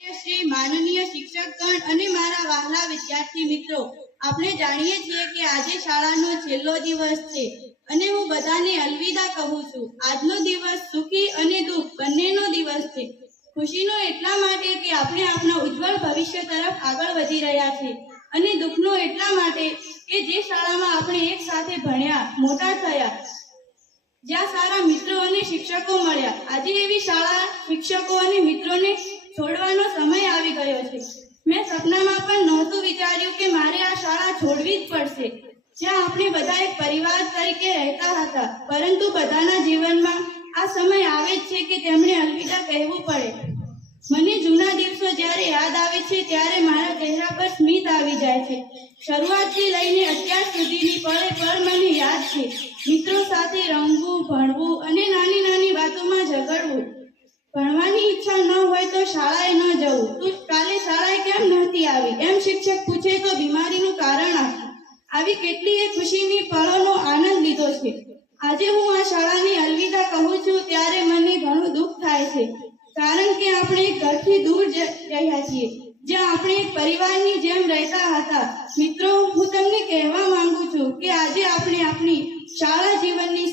શ્રી, માનનીય શિક્ષકગણ અને મારા વહાલા વિદ્યાર્થી મિત્રો, આપણે જાણીએ છીએ કે આજે શાળાનો છેલ્લો દિવસ છે અને હું બધાને અલવિદા કહું છું. આજનો દિવસ સુખી અને દુઃખ બંનેનો દિવસ છે. ખુશીનો એટલા માટે કે આપણે આપણા ઉજ્જવળ ભવિષ્ય તરફ આગળ વધી રહ્યા છીએ અને દુઃખનો એટલા માટે કે જે શાળામાં આપણે એક સાથે ભણ્યા, મોટા થયા, જ્યાં સારા મિત્રો અને શિક્ષકો મળ્યા. આજે એવી શાળા શિક્ષકો અને મિત્રોને છોડવાનો સમય આવી ગયો છે. મેં સપનામાં પણ નહોતું વિચાર્યું કે મારે આ શાળા છોડવી જ પડશે. જ્યાં આપણે બધા એક પરિવાર તરીકે રહેતા હતા, પરંતુ બધાના જીવનમાં આ સમય આવે જ છે કે તેમણે અલવિદા કહેવું પડે. મને જૂના દિવસો જ્યારે યાદ આવે છે, ત્યારે મારા ચહેરા પર સ્મિત આવી જાય છે. શરૂઆતથી લઈને અત્યાર સુધીની પળે પળ મને યાદ છે. મિત્રો સાથે રમવું, ભણવું અને નાની નાની વાતોમાં ઝઘડવું. ભણવાની ઈચ્છા ન હોય તો શાળાએ ન જવું. તું કાલે શાળાએ કેમ નહોતી આવી? એમ શિક્ષક પૂછે તો બીમારીનું કારણ આપ આવી કેટલીય ખુશીની પળોનો આનંદ લીધો છે. આજે હું આ શાળાની અલવિદા કહું છું, ત્યારે મને ઘણું દુઃખ થાય છે. કારણ કે આપણે ઘરથી દૂર જ- રહ્યા છીએ. જ્યાં આપણે પરિવારની જેમ રહેતા હતા. મિત્રો, હું તમને કહેવા માંગુ છું કે આજે આપણે આપણી શાળા જીવનની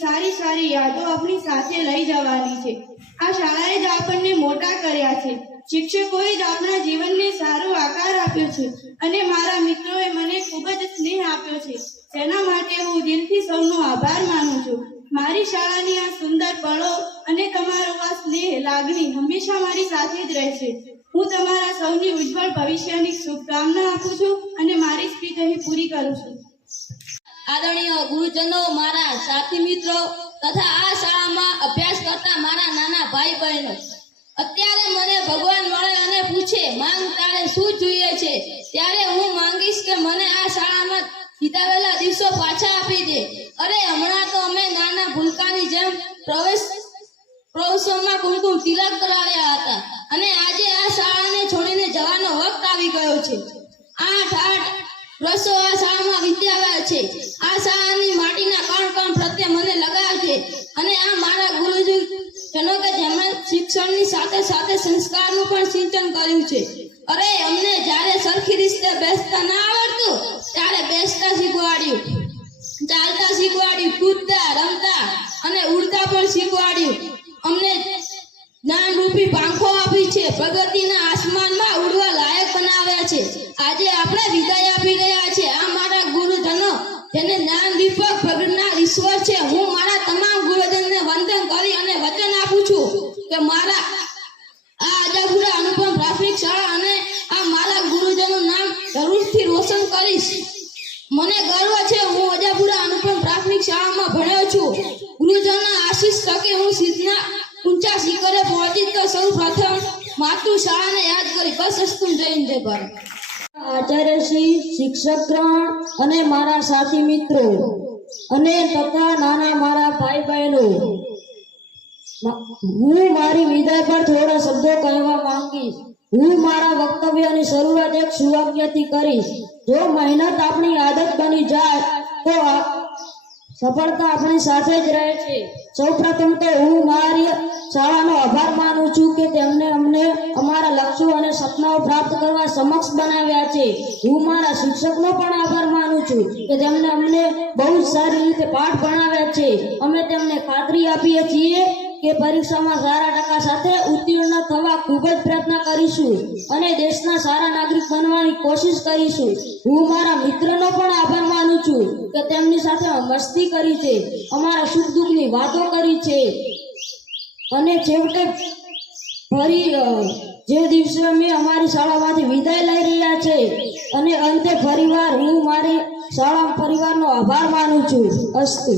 યાદો આપણી સાથે લઈ જવાની છે. આ શાળાએ જ આપણને મોટા કર્યા છે. શિક્ષકોએ જ આપણા જીવનને સારો આકાર આપ્યો છે અને મારા મિત્રોએ મને ખૂબ જ સ્નેહ આપ્યો છે. જેના માટે હું દિલથી સૌનો આભાર માનું છું. મારી શાળાની આ સુંદર પળો અને તમારો આ સ્નેહ લાગણી હંમેશા મારી સાથે જ રહેશે. હું તમારા સૌની ઉજ્જવળ ભવિષ્યની શુભકામના આપું છું અને મારી સ્પીચ અહીં પૂરી કરું છું. આદરણીય ગુરુજનો, મારા સાથી મિત્રો તથા આ શાળામાં અભ્યાસ કરતા મારા નાના ભાઈ બહેનો અત્યારે મને ભગવાન મળે અને પૂછે, માંગ તારે શું જોઈએ છે? ત્યારે હું માંગીશ કે મને આ શાળામાં વિતાવેલા દિવસો પાછા આપી દે. અરે, હમણાં તો અમે નાના ભૂલકાની જેમ પ્રવેશ પ્રવેશોમાં કુમકુમ તિલક કરાવ્યા હતા અને આજે આ શાળાને છોડીને જવાનો વખત આવી ગયો છે. આઠ આઠ વર્ષો આ શાળામાં વિતાવ્યા છે. આ માટીના કણ કણ પ્રત્યે મને લગાવ છે. અને આ મારા ગુરુજી જનો કે જેમણે શિક્ષણની સાથે સાથે સંસ્કારનું પણ સિંચન કર્યું છે. અરે, અમને જ્યારે સરખી રીતે બેસતા ના આવડતું, ત્યારે બેસતા શીખવાડ્યું. ચાલતા શીખવાડ્યું, કૂદતા, રમતા અને ઉડતા પણ શીખવાડ્યું. અમને જ્ઞાન રૂપી પાંખો આપી છે પ્રગતિના આસમાનમાં ઉડવા લાયક બનાવ્યા છે. આજે આપણે વિદાય આપી રહ્યા છે આ મારા ગુરુજનો જેને જ્ઞાન દીપક પ્રજ્ઞા ઈશ્વર છે હું મારા તમામ ગુરુજનને વંદન કરી અને વચન આપું છું કે મારા આ આજાપુરા અનુપમ પ્રાથમિક શાળા અને આ મારા ગુરુજનનું નામ જરૂરથી રોશન કરીશ. મને ગર્વ છે હું અજાપુરા અનુપમ પ્રાથમિક શાળામાં ભણ્યો છું. ગુરુજનના આશીષ તકે હું સિદ્ધના ઊંચા શિખરે પહોંચી તો સૌ પ્રથમ માતૃ શાળાને યાદ કરી બસ અસ્તુ જય હિન્દ, જય ભારત. આચાર્યશ્રી ગ્રહણ અને મારા સાથી મિત્રો અને તથા નાના મારા ભાઈ બહેનો, હું મારી વિદાય પર થોડા શબ્દો કહેવા માંગીશ. હું મારા વક્તવ્યની શરૂઆત એક સુવાક્યથી કરીશ. જો મહેનત આપણી આદત બની જાય, તો સફળતા આપણી સાથે જ રહે છે. સૌપ્રથમ તો હું મારી શાળાનો આભાર માનું છું કે તેમણે અમને અમારા લક્ષ્યો અને સપનાઓ પ્રાપ્ત કરવા સમક્ષ બનાવ્યા છે. હું મારા શિક્ષકનો પણ આભાર માનું છું કે તેમણે અમને બહુ જ સારી રીતે પાઠ ભણાવ્યા છે. અમે તેમને ખાતરી આપીએ છીએ કે પરીક્ષામાં સારા ટકા સાથે ઉત્તીર્ણ થવા ખૂબ જ પ્રયત્ન કરીશું અને દેશના સારા નાગરિક બનવાની કોશિશ કરીશું. હું મારા મિત્રનો પણ આભાર છું કે તેમની સાથે મસ્તી કરી છે, અમારા સુખ દુઃખની વાતો કરી છે. અને છેવટે ફરી જે દિવસે અમે અમારી શાળામાંથી વિદાય લઈ રહ્યા છે, અને અંતે ફરીવાર હું મારી શાળા પરિવારનો આભાર માનું છું. અસ્તુ.